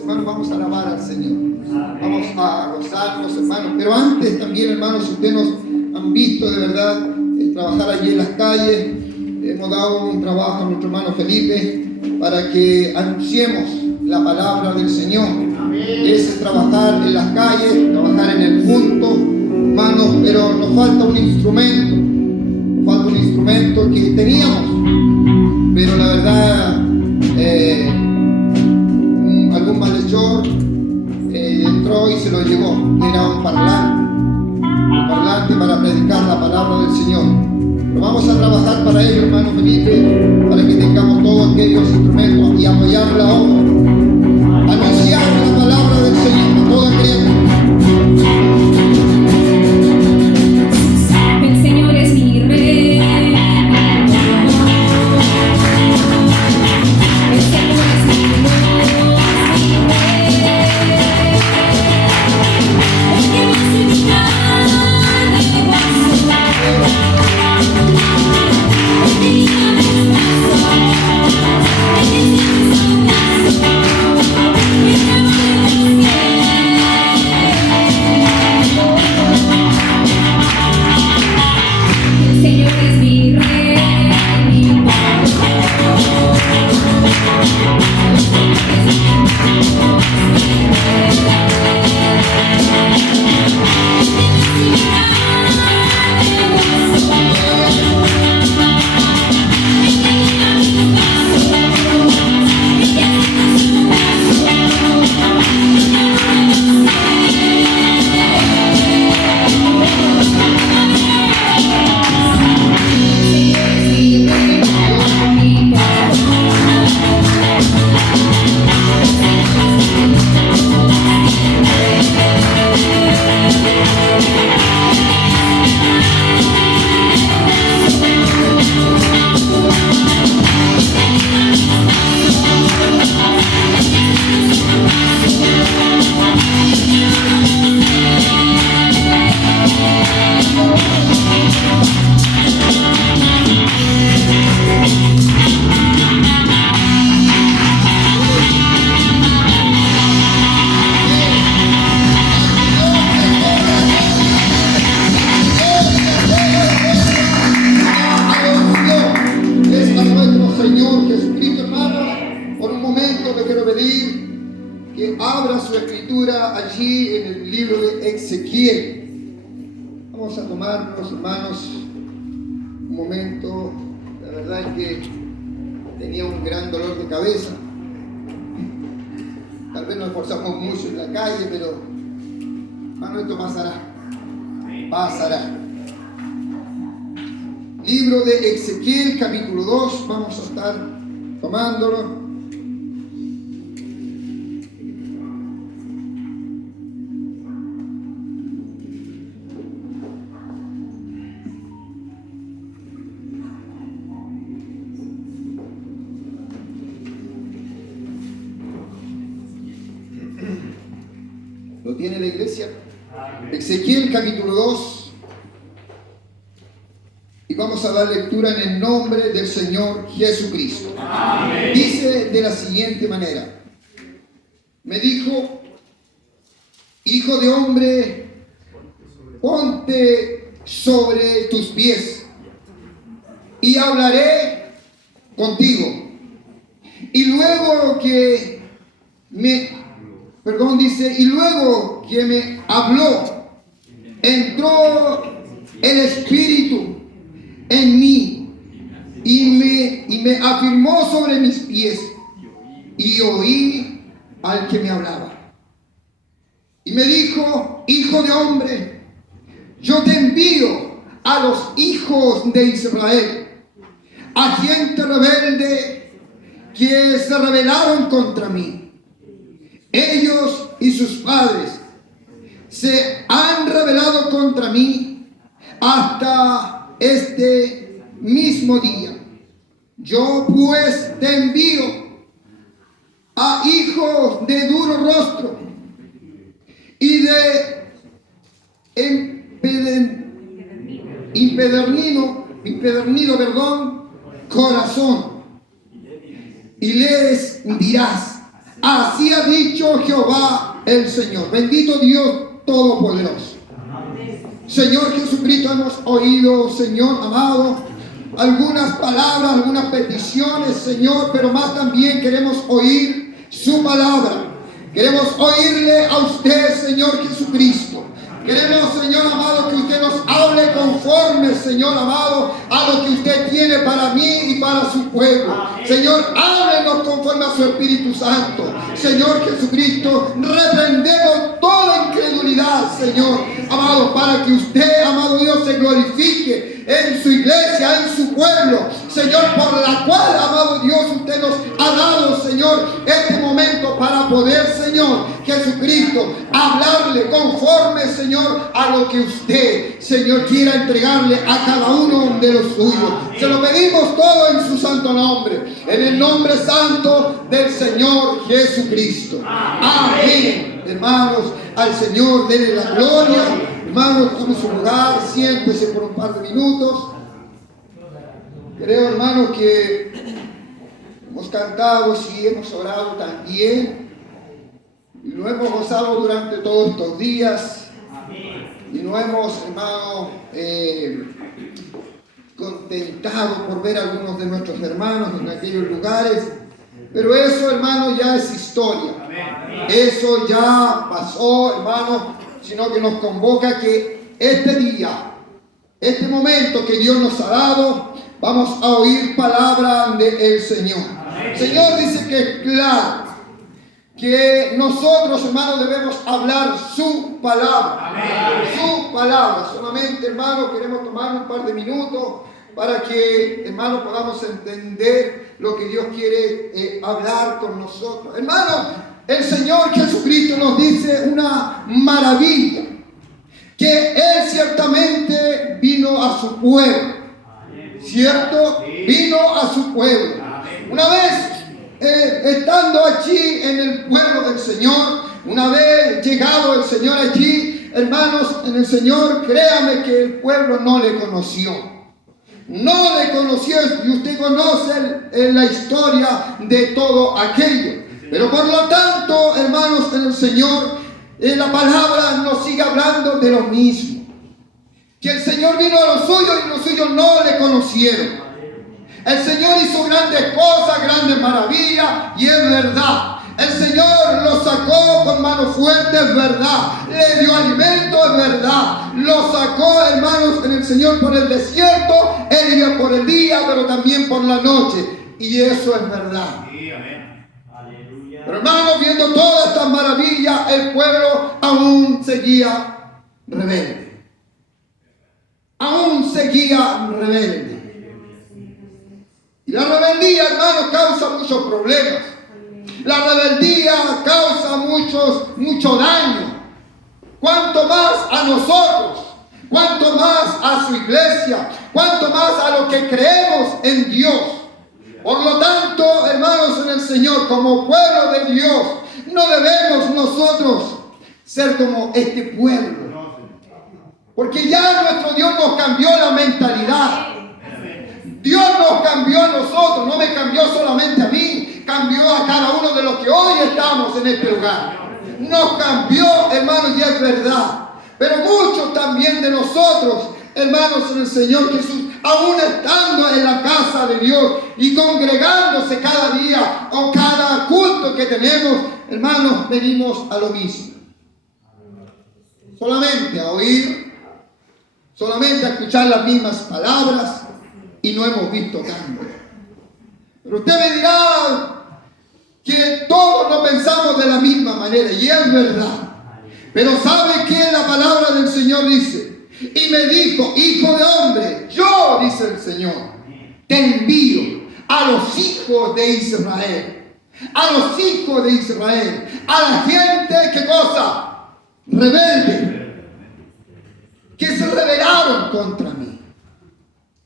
Hermanos, vamos a alabar al Señor. Vamos a gozarnos, hermanos. Pero antes también, hermanos, si ustedes nos han visto de verdad trabajar allí en las calles, hemos dado un trabajo a nuestro hermano Felipe para que anunciemos la palabra del Señor. Es trabajar en las calles, trabajar en el punto, hermanos, pero nos falta un instrumento. Nos falta un instrumento que teníamos, pero la verdad, algún malhechor entró y se lo llevó. Era un parlante para predicar la palabra del Señor. Pero vamos a trabajar para ello, hermano Felipe, para que tengamos todos aquellos instrumentos y apoyar la obra, anunciar la palabra del Señor a toda criatura. El Señor es mi rey. El Señor es mi Dios, mi rey. El que me hace brillar de gozo. El que guía mis pasos. El que siempre está a mi lado. El que me El Señor es mi rey, mi Dios. Allí en el libro de Ezequiel. Vamos a tomarnos, hermanos, un momento. La verdad es que tenía un gran dolor de cabeza. Tal vez nos esforzamos mucho en la calle, pero hermano, esto pasará. Libro de Ezequiel, capítulo 2. Vamos a estar tomándolo. ¿Lo tiene la iglesia? Ezequiel capítulo 2. Y vamos a dar lectura en el nombre del Señor Jesucristo. Amén. Dice de la siguiente manera: me dijo, hijo de hombre, ponte sobre tus pies y hablaré contigo. Y luego que y luego que me habló, entró el Espíritu en mí y me afirmó sobre mis pies, y oí al que me hablaba. Y me dijo, hijo de hombre, yo te envío a los hijos de Israel, a gente rebelde que se rebelaron contra mí. Ellos y sus padres se han rebelado contra mí hasta este mismo día. Yo pues te envío a hijos de duro rostro y de impedernido corazón, y les dirás, Así ha dicho Jehová el Señor. Bendito Dios Todopoderoso. Señor Jesucristo, hemos oído, Señor amado, algunas palabras, algunas peticiones, Señor, pero más también queremos oír su palabra. Queremos oírle a usted, Señor Jesucristo. Queremos, Señor amado, que usted nos hable conforme, Señor amado, a lo que usted tiene para mí y para su pueblo. Señor, háblenos conforme a su Espíritu Santo. Señor Jesucristo, reprendemos toda incredulidad, Señor amado, para que usted, amado Dios, se glorifique en su iglesia, en su pueblo, Señor, por la cual, amado Dios, usted nos ha dado, Señor, este momento para poder, Señor Jesucristo, hablarle conforme, Señor, a lo que usted, Señor, quiera entregarle a cada uno de los suyos. Se lo pedimos todo en su santo nombre, en el nombre santo del Señor Jesucristo. Amén. Hermanos, al Señor denle la gloria. Hermanos, tome su lugar, siéntese por un par de minutos. Creo, hermanos, que hemos cantado, sí, hemos orado también. Y lo hemos gozado durante todos estos días. Y nos hemos, hermano, contentado por ver a algunos de nuestros hermanos en aquellos lugares. Pero eso, hermano, ya es historia. Eso ya pasó, hermano, sino que nos convoca que este día, este momento que Dios nos ha dado, vamos a oír palabra del Señor. El Señor dice que es claro que nosotros, hermanos, debemos hablar su palabra. Su palabra. Solamente, hermanos, queremos tomar un par de minutos para que, hermanos, podamos entender lo que Dios quiere hablar con nosotros. Hermanos, el Señor Jesucristo nos dice una maravilla, que Él ciertamente vino a su pueblo, ¿cierto? Vino a su pueblo. Una vez estando allí en el pueblo del Señor, una vez llegado el Señor allí, hermanos, en el Señor, créame que el pueblo no le conoció. No le conoció, y usted conoce la historia de todo aquello. Pero por lo tanto, hermanos, en el Señor, la palabra nos sigue hablando de lo mismo. Que el Señor vino a los suyos y los suyos no le conocieron. El Señor hizo grandes cosas, grandes maravillas, y es verdad. El Señor lo sacó con mano fuerte, es verdad. Le dio alimento, es verdad. Lo sacó, hermanos, en el Señor por el desierto. Él iba por el día, pero también por la noche. Y eso es verdad. Pero hermanos, viendo todas estas maravillas, el pueblo aún seguía rebelde. Aún seguía rebelde. Y la rebeldía, hermanos, causa muchos problemas. La rebeldía causa mucho daño. Cuanto más a nosotros, cuanto más a su iglesia, cuanto más a lo que creemos en Dios. Por lo tanto, hermanos en el Señor, como pueblo de Dios, no debemos nosotros ser como este pueblo. Porque ya nuestro Dios nos cambió la mentalidad. Dios nos cambió a nosotros, no me cambió solamente a mí, cambió a cada uno de los que hoy estamos en este lugar. Nos cambió, hermanos, y es verdad. Pero muchos también de nosotros, hermanos en el Señor Jesús, aún estando en la casa de Dios y congregándose cada día o cada culto que tenemos, hermanos, venimos a lo mismo. Solamente a oír, solamente a escuchar las mismas palabras y no hemos visto cambio. Pero usted me dirá que todos no pensamos de la misma manera y es verdad. Pero ¿sabe qué la palabra del Señor dice? Y me dijo, hijo de hombre, yo, dice el Señor, te envío a los hijos de Israel. A los hijos de Israel. A la gente, ¿qué cosa? Rebelde. Que se rebelaron contra mí.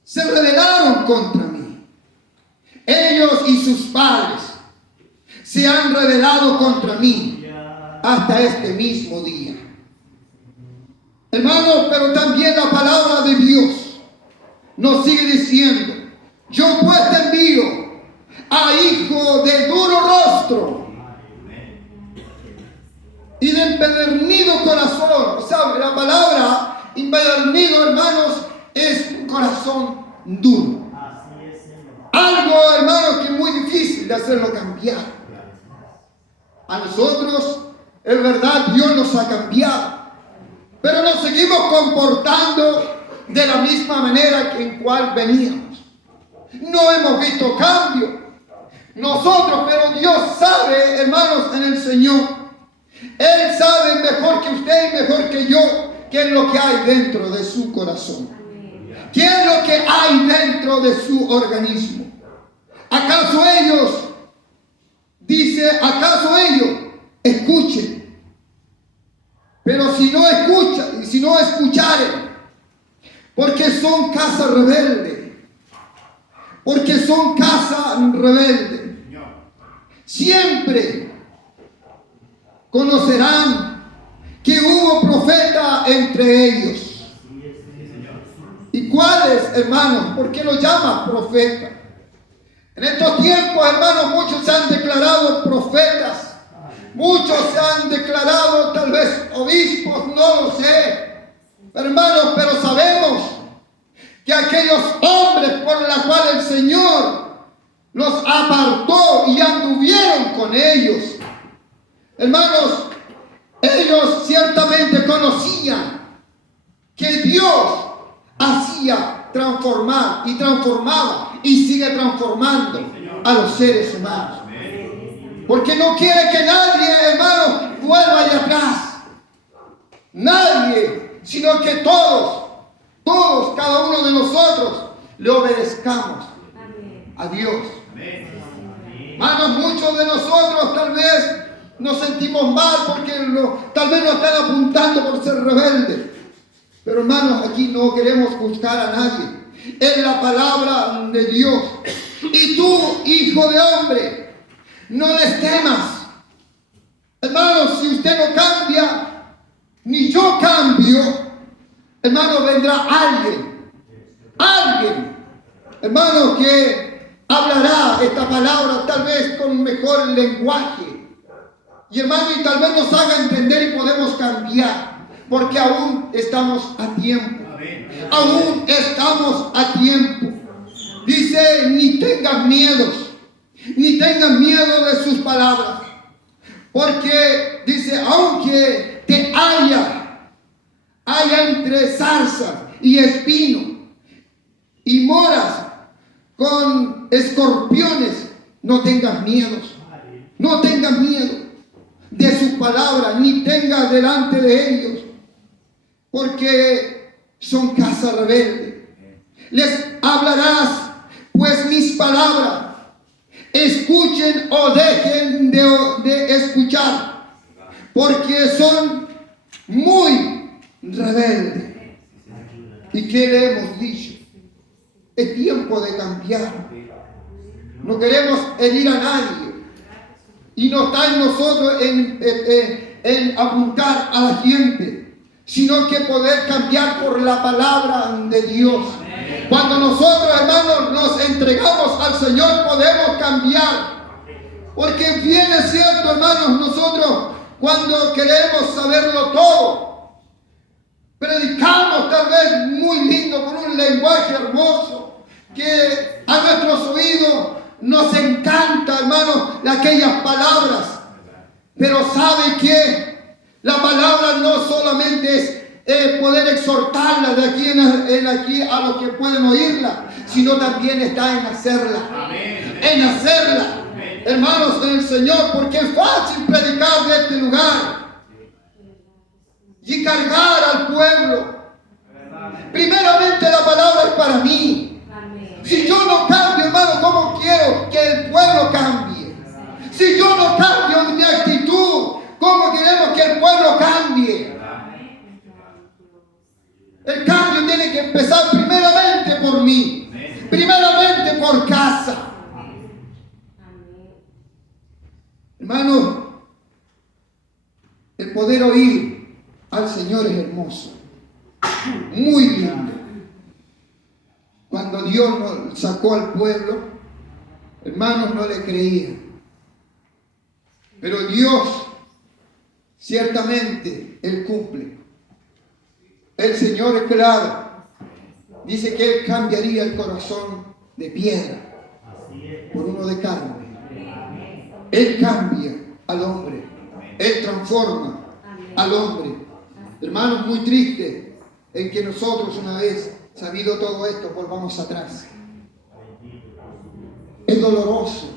Se rebelaron contra mí. Ellos y sus padres se han rebelado contra mí hasta este mismo día. Hermanos, pero también la palabra de Dios nos sigue diciendo, yo pues te envío a hijo de duro rostro y de empedernido corazón. ¿Sabe? La palabra empedernido, hermanos, es un corazón duro. Algo, hermanos, que es muy difícil de hacerlo cambiar. A nosotros, es verdad, Dios nos ha cambiado, pero nos seguimos comportando de la misma manera que en cual veníamos. No hemos visto cambio. Nosotros, pero Dios sabe, hermanos, en el Señor. Él sabe mejor que usted y mejor que yo qué es lo que hay dentro de su corazón. ¿Qué es lo que hay dentro de su organismo? ¿Acaso ellos, acaso ellos escuchen? Pero si no escuchan, y si no escucharen, porque son casa rebelde, porque son casa rebelde, siempre conocerán que hubo profeta entre ellos. ¿Y cuáles, hermanos? ¿Por qué los llama profeta? En estos tiempos, hermanos, muchos se han declarado profetas. Muchos se han declarado tal vez obispos, no lo sé. Hermanos, pero sabemos que aquellos hombres por los cuales el Señor los apartó y anduvieron con ellos, hermanos, ellos ciertamente conocían que Dios hacía transformar y transformaba y sigue transformando a los seres humanos. Porque no quiere que nadie, hermano, vuelva allá atrás. Nadie, sino que todos, cada uno de nosotros, le obedezcamos a Dios. Hermanos, muchos de nosotros tal vez nos sentimos mal porque tal vez nos están apuntando por ser rebeldes. Pero hermanos, aquí no queremos juzgar a nadie. Es la palabra de Dios. Y tú, hijo de hombre, no les temas. Hermanos, si usted no cambia, ni yo cambio, hermano, vendrá alguien, hermano, que hablará esta palabra tal vez con mejor lenguaje. Y hermano, y tal vez nos haga entender y podemos cambiar. Porque aún estamos a tiempo. Aún estamos a tiempo. Dice, ni tengan miedos. Ni tengan miedo de sus palabras. Porque dice, aunque te haya entre zarzas y espinos y moras con escorpiones, no tengas miedos. No tengas miedo de sus palabras, ni tengas delante de ellos. Porque son casa rebelde. Les hablarás, pues mis palabras, escuchen o dejen de escuchar, porque son muy rebeldes. ¿Y qué le hemos dicho? Es tiempo de cambiar. No queremos herir a nadie. Y no está en nosotros en apuntar a la gente, sino que poder cambiar por la palabra de Dios. Cuando nosotros, hermanos, nos entregamos al Señor, podemos cambiar. Porque bien es cierto, hermanos, nosotros cuando queremos saberlo todo, predicamos tal vez muy lindo con un lenguaje hermoso, que a nuestros oídos nos encanta, hermanos, aquellas palabras. Pero ¿sabe qué? La palabra no solamente es poder exhortarla de aquí en aquí a los que pueden oírla, sino también está en hacerla. Amén. En hacerla. Amén. Hermanos, en el Señor, porque es fácil predicar de este lugar y cargar al pueblo. Primeramente la palabra es para mí. Amén. Si yo no cambio, hermano, ¿cómo quiero que el pueblo cambie? Si yo no cambio mi actitud, ¿cómo queremos que el pueblo cambie? El cambio tiene que empezar primeramente por mí, primeramente por casa. Hermano, el poder oír al Señor es hermoso, muy lindo. Cuando Dios nos sacó al pueblo, hermanos, no le creían. Pero Dios ciertamente Él cumple. El Señor es claro. Dice que Él cambiaría el corazón de piedra por uno de carne. Él cambia al hombre. Él transforma al hombre. Hermanos, muy triste en que nosotros, una vez sabido todo esto, volvamos atrás. Es doloroso.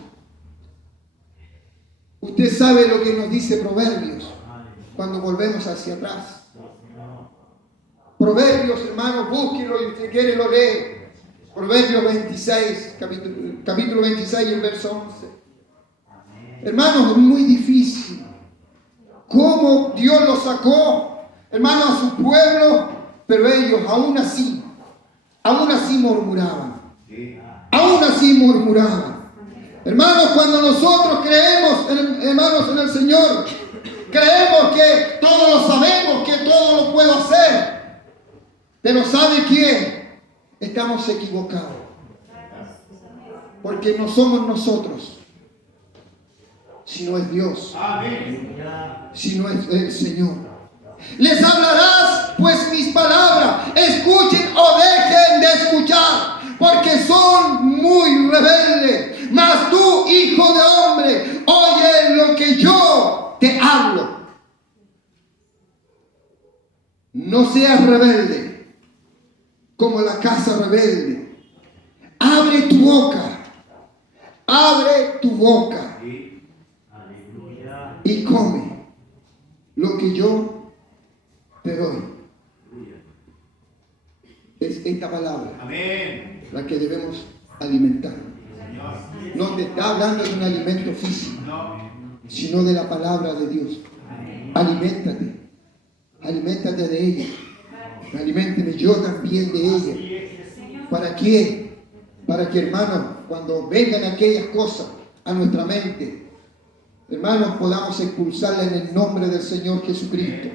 Usted sabe lo que nos dice Proverbios cuando volvemos hacia atrás. Proverbios, hermanos, búsquelo y si quiere lo lee. Proverbios 26, capítulo 26 y el verso 11. Hermanos, es muy difícil. Cómo Dios los sacó, hermanos, a su pueblo, pero ellos aún así murmuraban. Aún así murmuraban. Hermanos, cuando nosotros creemos, hermanos, en el Señor, creemos que todo lo sabemos, que todo lo puedo hacer. Pero ¿sabe qué? Estamos equivocados. Porque no somos nosotros, sino es Dios. Sino es el Señor. Les hablarás pues mis palabras, escuchen o dejen de escuchar, porque son muy rebeldes. Mas tú, hijo de hombre, oye lo que yo te hablo. No seas rebelde como la casa rebelde. Abre tu boca y come lo que yo te doy. Es esta palabra la que debemos alimentar. No te está hablando de un alimento físico, sino de la palabra de Dios. Aliméntate de ella. Aliménteme yo también de ella. ¿Para qué? Para que, hermanos, cuando vengan aquellas cosas a nuestra mente, hermanos, podamos expulsarla en el nombre del Señor Jesucristo.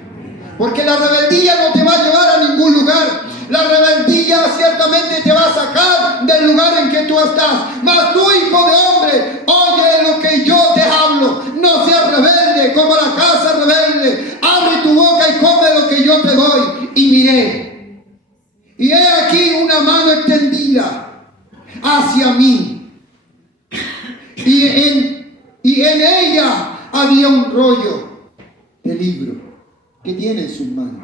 Porque la rebeldía no te va a llevar a ningún lugar. La rebeldía ciertamente te va a sacar del lugar en que tú estás. Mas tú, hijo de hombre, oye lo que yo te hablo. No seas rebelde como la casa rebelde. Abre tu boca y come lo que yo te doy. Y miré. Y he aquí una mano extendida hacia mí. Y en ella había un rollo de libro. ¿Qué tiene en sus manos?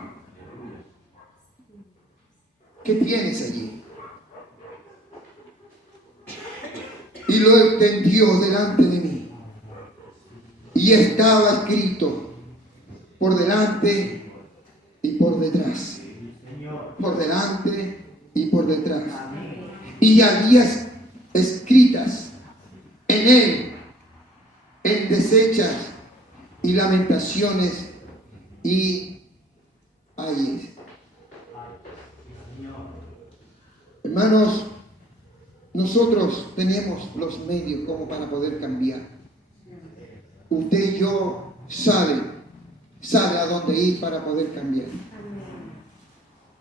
¿Qué tienes allí? Y lo extendió delante de mí. Y estaba escrito por delante y por detrás. Por delante y por detrás. Y había escritas en él, en desechas y lamentaciones y ayes. Hermanos, nosotros tenemos los medios como para poder cambiar. Usted y yo sabe a dónde ir para poder cambiar.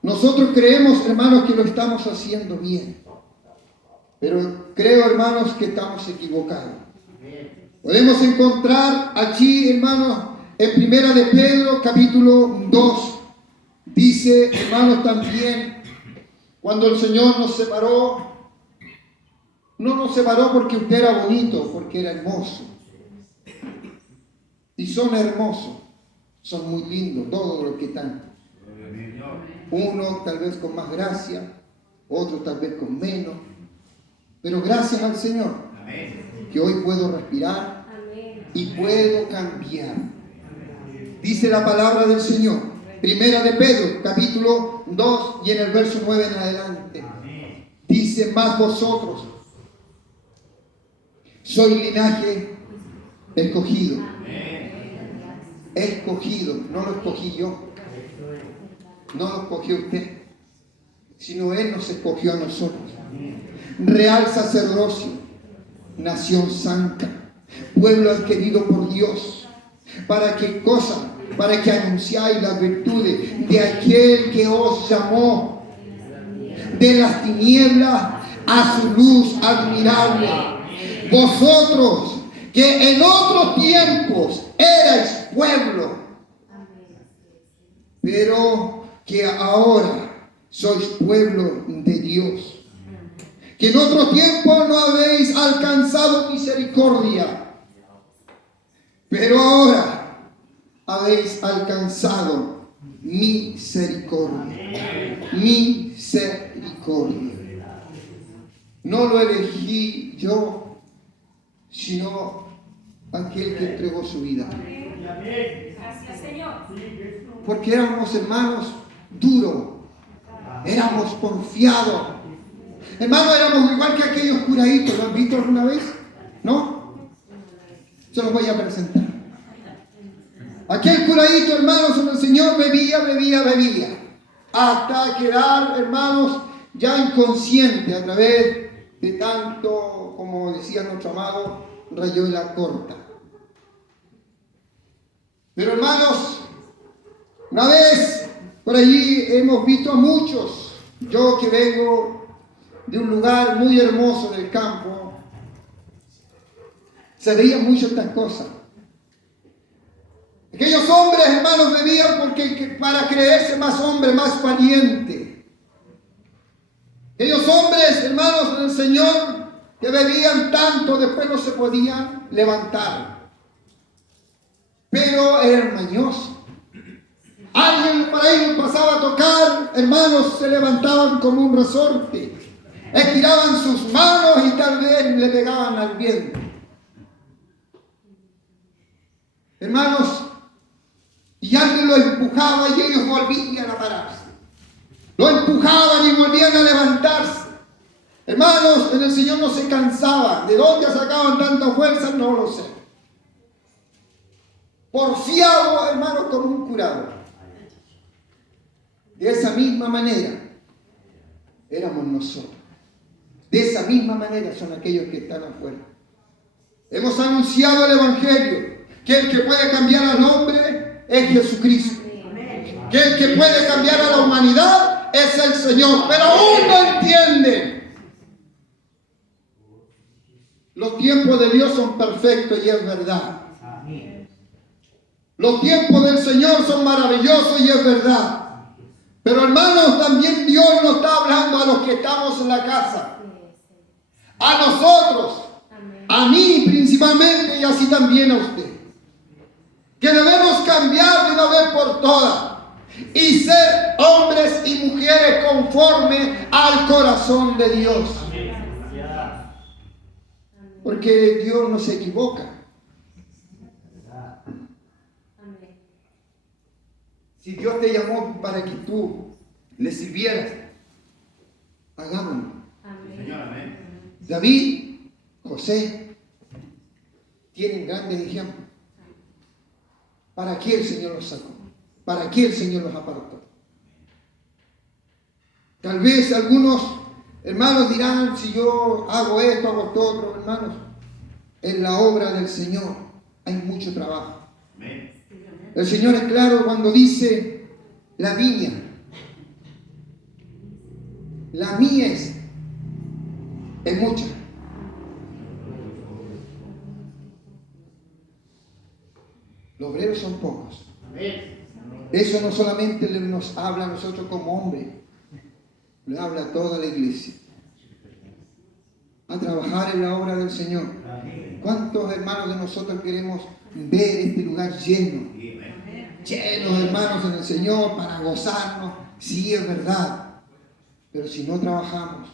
Nosotros creemos, hermanos, que lo estamos haciendo bien. Pero creo, hermanos, que estamos equivocados. Podemos encontrar allí, hermanos, en Primera de Pedro, capítulo 2, dice, hermanos, también, cuando el Señor nos separó, no nos separó porque usted era bonito, porque era hermoso. Y son hermosos, son muy lindos, todos los que están. Uno tal vez con más gracia, otro tal vez con menos. Pero gracias al Señor, que hoy puedo respirar y puedo cambiar. Dice la palabra del Señor, Primera de Pedro, capítulo 2 y en el verso 9 en adelante. Dice, más vosotros sois linaje escogido. Escogido, no lo escogí yo. No lo escogió usted, sino Él nos escogió a nosotros. Real sacerdocio, nación santa, pueblo adquirido por Dios. ¿Para qué cosa? Para que anunciáis las virtudes de aquel que os llamó de las tinieblas a su luz admirable. Vosotros que en otros tiempos erais pueblo pero que ahora sois pueblo de Dios. Que en otro tiempo no habéis alcanzado misericordia, pero ahora habéis alcanzado misericordia. Misericordia. No lo elegí yo, sino aquel que entregó su vida. Gracias, Señor. Porque éramos hermanos duros, éramos porfiados. Hermanos, éramos igual que aquellos curaditos. ¿Lo han visto alguna vez? ¿No? Se los voy a presentar. Aquel curadito, hermanos, en el Señor bebía, hasta quedar, hermanos, ya inconsciente a través de tanto, como decía nuestro amado, rayuela corta. Pero hermanos, una vez por allí hemos visto a muchos, yo que vengo de un lugar muy hermoso del campo, se veían mucho estas cosas. Aquellos hombres, hermanos, bebían para creerse más hombre, más valiente. Aquellos hombres, hermanos, en el Señor, que bebían tanto, después no se podían levantar. Pero eran mañosos. Alguien por ahí nos pasaba a tocar, hermanos, se levantaban como un resorte. Estiraban sus manos y tal vez le pegaban al viento. Hermanos, y alguien lo empujaba y ellos volvían a pararse. Lo empujaban y volvían a levantarse. Hermanos, en el Señor no se cansaban. ¿De dónde sacaban tanta fuerza? No lo sé. Porfiados, hermanos, como un curado. De esa misma manera éramos nosotros. De esa misma manera son aquellos que están afuera. Hemos anunciado el Evangelio, que el que puede cambiar al hombre es Jesucristo. Que el que puede cambiar a la humanidad es el Señor. Pero aún no entienden. Los tiempos de Dios son perfectos y es verdad. Los tiempos del Señor son maravillosos y es verdad. Pero hermanos, también Dios nos está hablando a los que estamos en la casa. A nosotros, a mí principalmente y así también a usted. Que debemos cambiar de una vez por todas y ser hombres y mujeres conforme al corazón de Dios. Porque Dios no se equivoca. Si Dios te llamó para que tú le sirvieras, hagámoslo. David, José, tienen grandes ejemplos. ¿Para qué el Señor los sacó? ¿Para qué el Señor los apartó? Tal vez algunos hermanos dirán, si yo hago esto, hago esto otro, hermanos. En la obra del Señor hay mucho trabajo. El Señor es claro cuando dice, la viña, la mies es mucha. Los obreros son pocos. Eso no solamente nos habla a nosotros como hombres, le habla a toda la iglesia. A trabajar en la obra del Señor. ¿Cuántos hermanos de nosotros queremos ver este lugar lleno? Llenos, hermanos, en el Señor para gozarnos. Sí, es verdad. Pero si no trabajamos,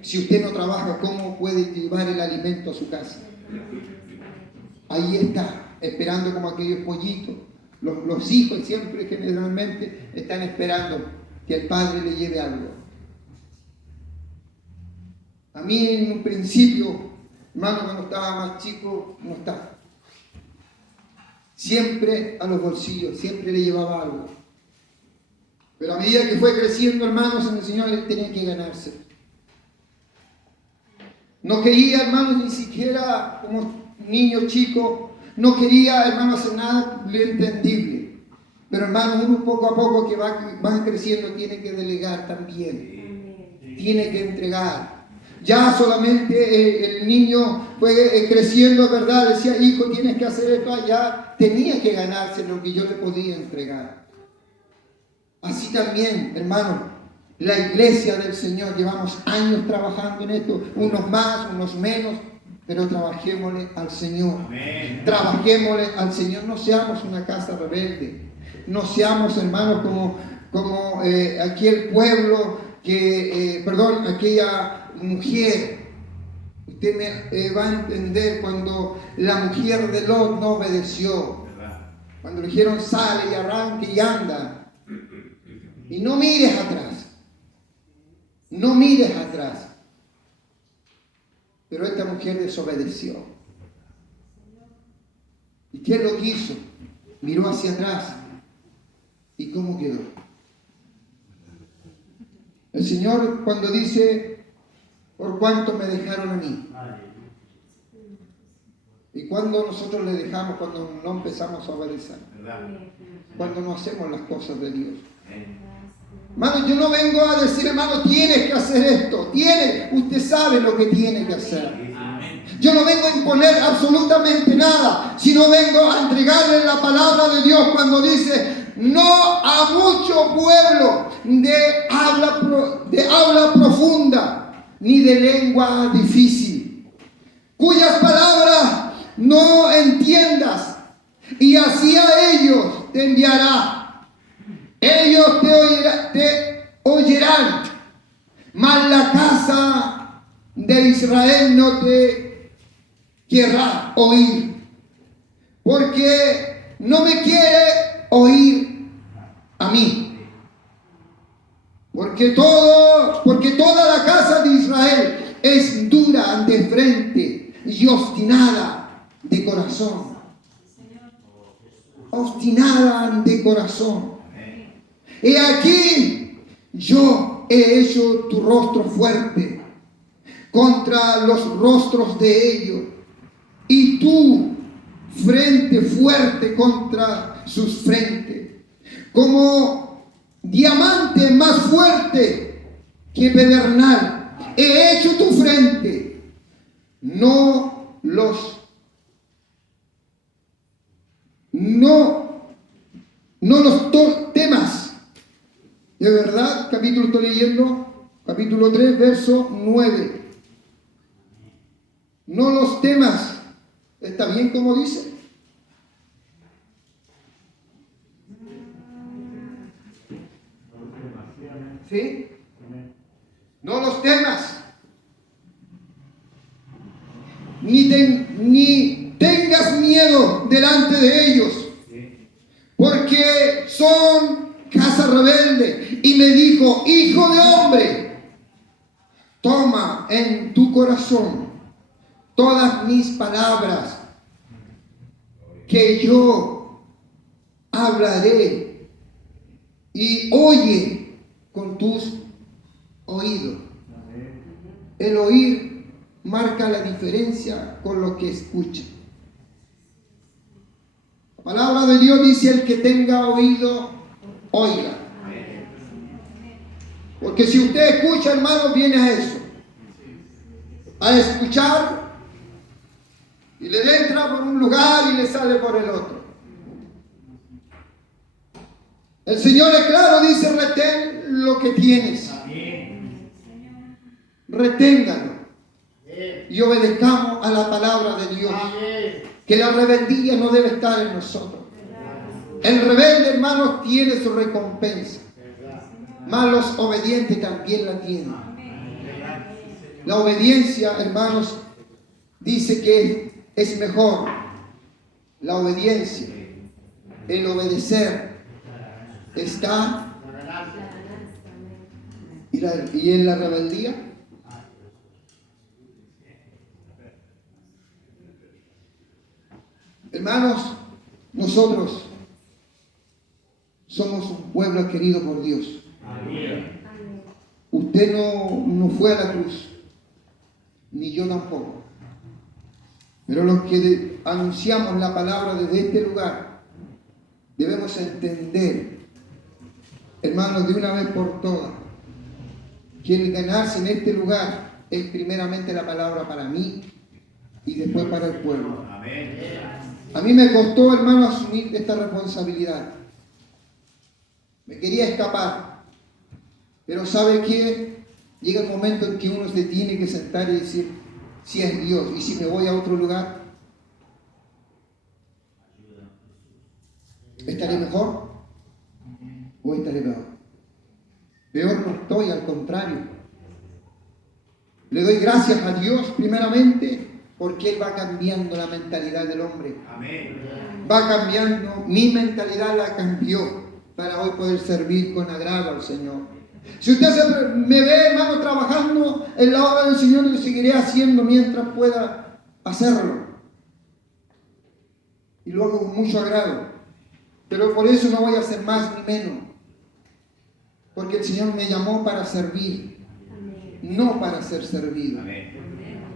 si usted no trabaja, ¿cómo puede llevar el alimento a su casa? Ahí está, esperando como aquellos pollitos. Los hijos siempre, generalmente, están esperando que el padre le lleve algo. A mí en un principio, hermano, cuando estaba más chico, no estaba. Siempre a los bolsillos, siempre le llevaba algo. Pero a medida que fue creciendo, hermanos, en el Señor, él tenía que ganarse. No quería, hermanos, ni siquiera como niño chico, no quería, hermanos, hacer nada entendible. Pero, hermanos, uno poco a poco que van creciendo tiene que delegar también. Tiene que entregar. Ya solamente el niño fue creciendo, ¿verdad? Decía, hijo, tienes que hacer esto allá. Tenía que ganarse lo que yo le podía entregar. Así también, hermano, la iglesia del Señor, llevamos años trabajando en esto, unos más, unos menos, pero trabajémosle al Señor. Amén. Trabajémosle al Señor, no seamos una casa rebelde, no seamos, hermanos, como aquel pueblo aquella mujer. Usted me va a entender cuando la mujer de Lot no obedeció, ¿Verdad? cuando le dijeron sale y arranque y anda, y no mires atrás, no mires atrás. Pero esta mujer desobedeció. ¿Y qué es lo que hizo? Miró hacia atrás. ¿Y cómo quedó? El Señor cuando dice, ¿por cuánto me dejaron a mí? ¿Y cuando nosotros le dejamos? Cuando no empezamos a obedecer. ¿Verdad? Cuando no hacemos las cosas de Dios. Amén. Hermano, yo no vengo a decir, hermano, tienes que hacer esto. Usted sabe lo que tiene que hacer. Amén. Yo no vengo a imponer absolutamente nada, sino vengo a entregarle la palabra de Dios cuando dice, no a mucho pueblo de habla profunda, ni de lengua difícil, cuyas palabras no entiendas, y así a ellos te enviará. Ellos te oirán, mas la casa de Israel no te querrá oír, porque no me quiere oír a mí. Porque toda la casa de Israel es dura de frente y obstinada de corazón. Obstinada de corazón. He aquí, yo he hecho tu rostro fuerte contra los rostros de ellos, y tu frente fuerte contra sus frentes, como diamante más fuerte que pedernal. He hecho tu frente, no los temas. De verdad, capítulo estoy leyendo, capítulo 3, verso 9. No los temas. ¿Está bien como dice? ¿Sí? No los temas. Ni tengas miedo delante de ellos, porque son casa rebelde. Y me dijo, hijo de hombre, toma en tu corazón todas mis palabras que yo hablaré, y oye con tus oídos. El oír marca la diferencia con lo que escucha. La palabra de Dios dice, el que tenga oído, oiga. Porque si usted escucha, hermano, viene a eso, a escuchar, y le entra por un lugar y le sale por el otro. El Señor es claro, dice, retén lo que tienes. Reténgalo. Y obedezcamos a la palabra de Dios. Que la rebeldía no debe estar en nosotros. El rebelde, hermanos, tiene su recompensa. Mas los obedientes también la tienen. La obediencia, hermanos, dice que es mejor. La obediencia, el obedecer, está. Y en la rebeldía, hermanos, nosotros somos un pueblo querido por Dios. Usted no fue a la cruz, ni yo tampoco. Pero los que anunciamos la palabra desde este lugar, debemos entender, hermanos, de una vez por todas, que el ganarse en este lugar es primeramente la palabra para mí y después para el pueblo. A mí me costó, hermano, asumir esta responsabilidad. Me quería escapar. Pero ¿sabe qué? Llega el momento en que uno se tiene que sentar y decir, si es Dios, y si me voy a otro lugar, ¿estaré mejor o estaré peor? Peor no estoy, al contrario. Le doy gracias a Dios primeramente porque Él va cambiando la mentalidad del hombre. Amén. Va cambiando, mi mentalidad la cambió para hoy poder servir con agrado al Señor. Si usted me ve, hermano, trabajando en la obra del Señor, yo seguiré haciendo mientras pueda hacerlo. Y lo hago con mucho agrado. Pero por eso no voy a hacer más ni menos. Porque el Señor me llamó para servir, no para ser servido.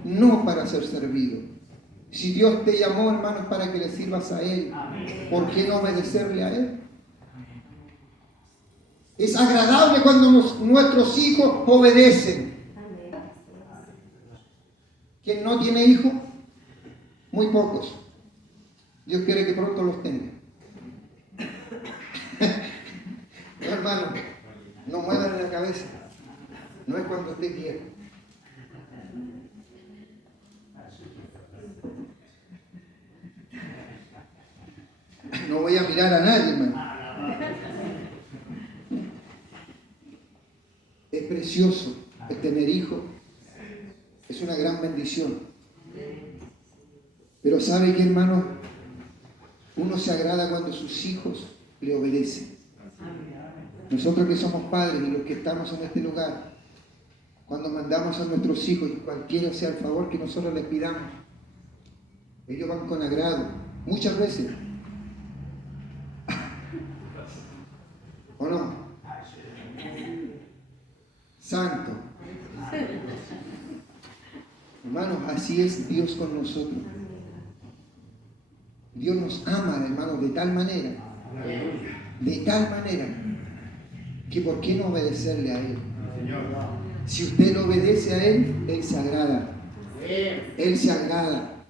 No para ser servido. Si Dios te llamó, hermanos, para que le sirvas a Él, ¿por qué no obedecerle a Él? Es agradable cuando nuestros hijos obedecen. ¿Quién no tiene hijos? Muy pocos. Dios quiere que pronto los tenga. No, hermano, no muevan la cabeza. No es cuando usted quiera. No voy a mirar a nadie, hermano. Es precioso el tener hijos. Es una gran bendición. Pero ¿sabe qué, hermano? Uno se agrada cuando sus hijos le obedecen. Nosotros que somos padres y los que estamos en este lugar, cuando mandamos a nuestros hijos, y cualquiera sea el favor que nosotros les pidamos, ellos van con agrado. Muchas veces. ¿O no? Santo. Hermanos, así es Dios con nosotros. Dios nos ama, hermanos, de tal manera, que ¿por qué no obedecerle a Él? Si usted lo obedece a Él, Él se agrada. Él se agrada.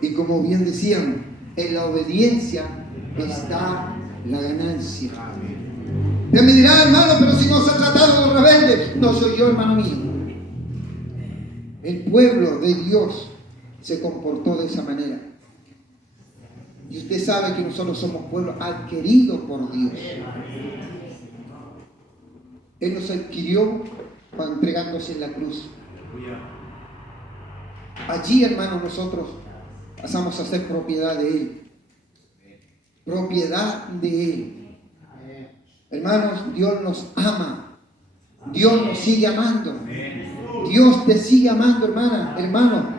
Y como bien decíamos, en la obediencia está la ganancia. Usted me dirá, hermano, pero si no se ha tratado de rebeldes, no soy yo, hermano mío. El pueblo de Dios se comportó de esa manera. Y usted sabe que nosotros somos pueblo adquirido por Dios. Él nos adquirió cuando entregándose en la cruz. Allí, hermanos, nosotros pasamos a ser propiedad de Él. Propiedad de Él. Hermanos, Dios nos ama. Dios nos sigue amando. Dios te sigue amando, hermana, hermano.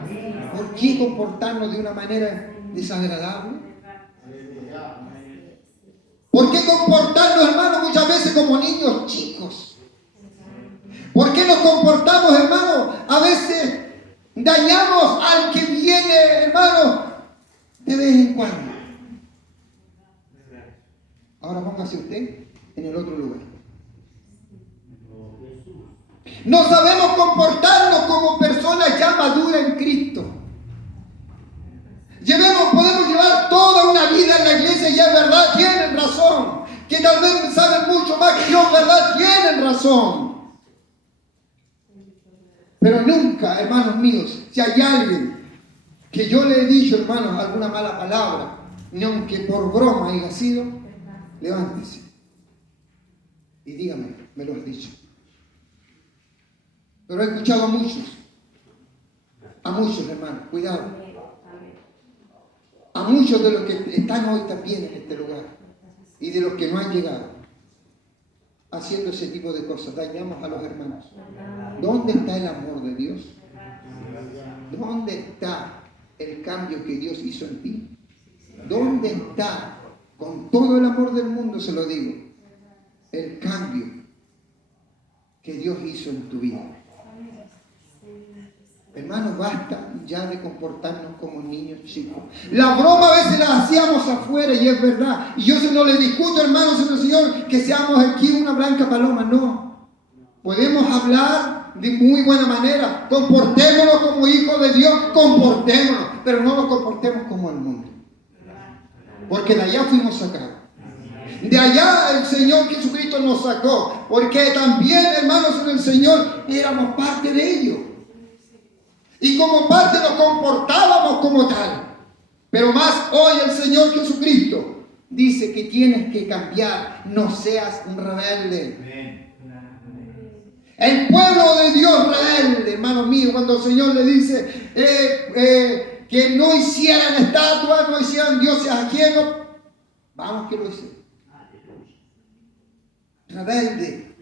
¿Por qué comportarnos de una manera desagradable? ¿Por qué comportarnos, hermano, muchas veces como niños chicos? ¿Por qué nos comportamos, hermano? A veces dañamos al que viene, hermano, de vez en cuando. Ahora póngase usted en el otro lugar. No sabemos comportarnos como personas ya maduras en Cristo. Podemos llevar toda una vida en la iglesia y es verdad, tienen razón. Que tal vez saben mucho más que yo, verdad, tienen razón. Pero nunca, hermanos míos, si hay alguien que yo le he dicho, hermanos, alguna mala palabra, ni aunque por broma haya sido, levántese y dígame, me lo has dicho. Pero he escuchado a muchos hermanos, cuidado. A muchos de los que están hoy también en este lugar y de los que no han llegado, haciendo ese tipo de cosas, dañamos a los hermanos. ¿Dónde está el amor de Dios? ¿Dónde está el cambio que Dios hizo en ti? ¿Dónde está, con todo el amor del mundo se lo digo, el cambio que Dios hizo en tu vida? Hermanos, basta ya de comportarnos como niños chicos. La broma a veces la hacíamos afuera y es verdad. Y yo no le discuto, hermanos, en el Señor, que seamos aquí una blanca paloma. No. Podemos hablar de muy buena manera. Comportémonos como hijos de Dios. Comportémonos. Pero no nos comportemos como el mundo. Porque de allá fuimos sacados. De allá el Señor Jesucristo nos sacó, porque también, hermanos, en el Señor éramos parte de ello. Y como parte nos comportábamos como tal. Pero más hoy el Señor Jesucristo dice que tienes que cambiar, no seas un rebelde. El pueblo de Dios rebelde, hermano mío, cuando el Señor le dice que no hicieran estatuas, no hicieran dioses ajenos, vamos que lo hicieron. Rebelde,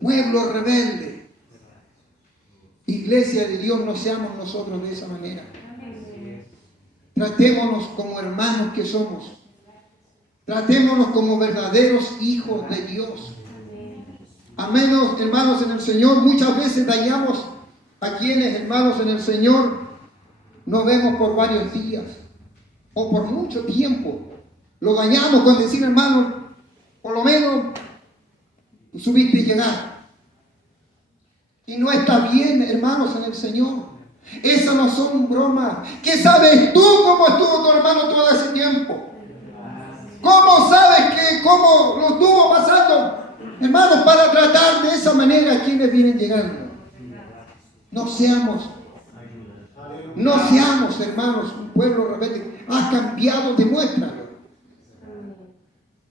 pueblo rebelde. Iglesia de Dios, no seamos nosotros de esa manera. Tratémonos como hermanos que somos. Tratémonos como verdaderos hijos de Dios. A menos, hermanos, en el Señor, muchas veces dañamos a quienes, hermanos, en el Señor, nos vemos por varios días o por mucho tiempo. Lo dañamos con decir, hermano, por lo menos subiste y llegar. Y no está bien, hermanos, en el Señor. Esas no son bromas. ¿Qué sabes tú cómo estuvo tu hermano todo ese tiempo? ¿Cómo sabes cómo lo estuvo pasando? Hermanos, para tratar de esa manera a quienes vienen llegando. No seamos, hermanos, un pueblo rebelde. Has cambiado, demuéstralo.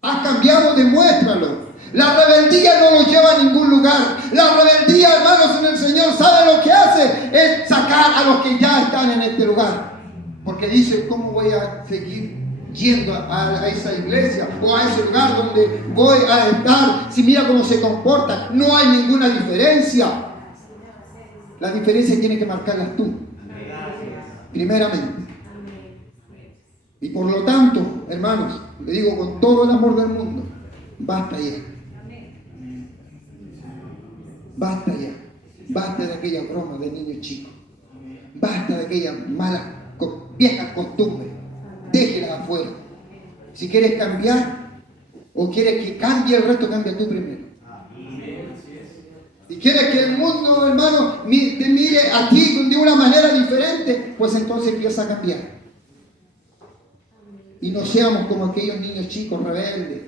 Has cambiado, demuéstralo. La rebeldía no nos lleva a ningún lugar. La rebeldía, hermanos, en el Señor, ¿sabe lo que hace? Es sacar a los que ya están en este lugar. Porque dice, ¿cómo voy a seguir yendo a esa iglesia o a ese lugar donde voy a estar? Si mira cómo se comporta, no hay ninguna diferencia. La diferencia tienes que marcarlas tú, primeramente. Y por lo tanto, hermanos, le digo con todo el amor del mundo, basta ya. Basta ya. Basta de aquella broma de niños chicos. Basta de aquellas malas, viejas costumbres. Déjelas afuera. Si quieres cambiar o quieres que cambie el resto, cambia tú primero. Si quieres que el mundo, hermano, te mire a ti de una manera diferente, pues entonces empieza a cambiar. Y no seamos como aquellos niños chicos rebeldes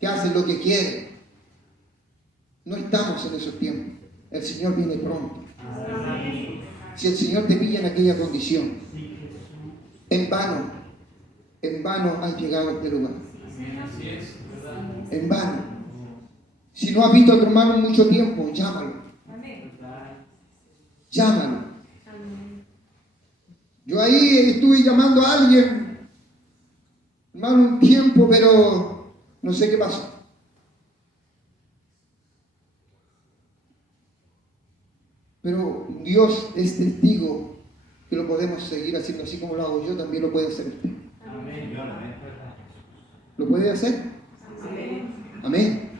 que hacen lo que quieren. No estamos en esos tiempos. El Señor viene pronto. Si el Señor te pilla en aquella condición, en vano has llegado a este lugar. En vano. Si no has visto a tu hermano en mucho tiempo, llámalo. Llámalo. Yo ahí estuve llamando a alguien, hermano, un tiempo, pero no sé qué pasó. Pero Dios es testigo que lo podemos seguir haciendo así como lo hago yo, también lo puede hacer usted. ¿Lo puede hacer? Amén.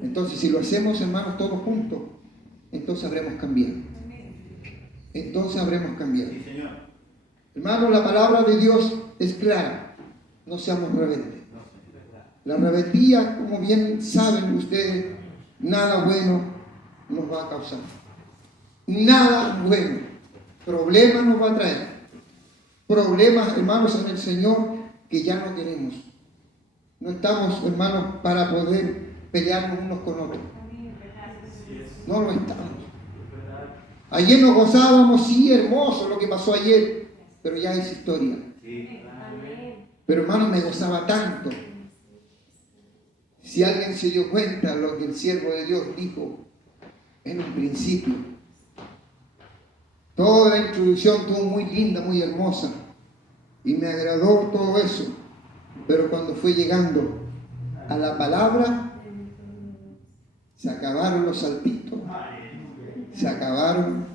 Entonces, si lo hacemos, hermanos, todos juntos, entonces habremos cambiado. Entonces habremos cambiado. Hermanos, la palabra de Dios es clara. No seamos rebeldes. La rebeldía, como bien saben ustedes, nada bueno nos va a causar. Nada bueno. Problemas nos va a traer. Problemas, hermanos, en el Señor que ya no queremos. No estamos, hermanos, para poder pelearnos unos con otros. No lo estamos. Ayer nos gozábamos, sí, hermoso lo que pasó ayer, pero ya es historia. Pero hermanos, me gozaba tanto. Si alguien se dio cuenta de lo que el siervo de Dios dijo en un principio, toda la introducción estuvo muy linda, muy hermosa, y me agradó todo eso, pero cuando fue llegando a la palabra, se acabaron los saltitos, se acabaron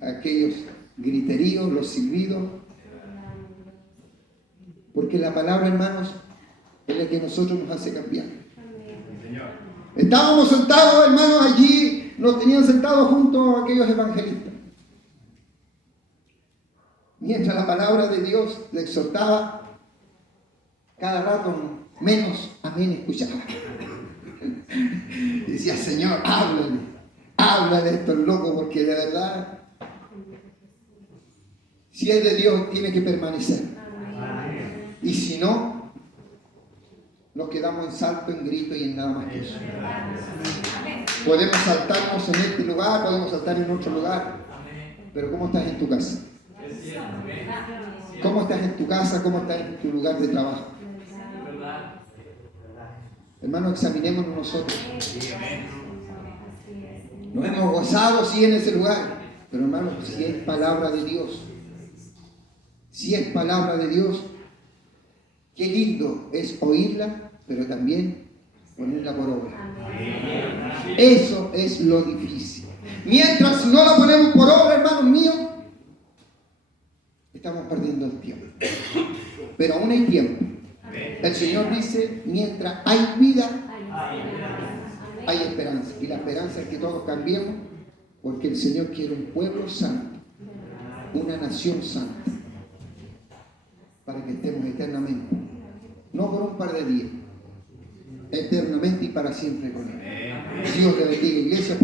aquellos griteríos, los silbidos, porque la palabra, hermanos, es la que a nosotros nos hace cambiar. Estábamos sentados, hermanos, allí, nos tenían sentados junto a aquellos evangelistas. Mientras la palabra de Dios le exhortaba, cada rato menos amén escuchaba. Y decía, Señor, háblale a estos locos, porque de verdad, si es de Dios, tiene que permanecer. Y si no, los que damos en salto, en grito y en nada más que eso. Podemos saltarnos en este lugar, podemos saltar en otro lugar, pero ¿cómo estás en tu casa? ¿Cómo estás en tu casa? ¿Cómo estás en tu lugar de trabajo? Hermanos, examinémonos nosotros. Nos hemos gozado, sí, en ese lugar, pero hermanos, si es palabra de Dios, si es palabra de Dios, qué lindo es oírla, pero también ponerla por obra. Eso es lo difícil. Mientras no la ponemos por obra, hermanos míos, estamos perdiendo el tiempo. Pero aún hay tiempo. El Señor dice, mientras hay vida, hay esperanza. Y la esperanza es que todos cambiemos, porque el Señor quiere un pueblo santo, una nación santa, para que estemos eternamente, no por un par de días, eternamente y para siempre con Él. Dios te bendiga, iglesia.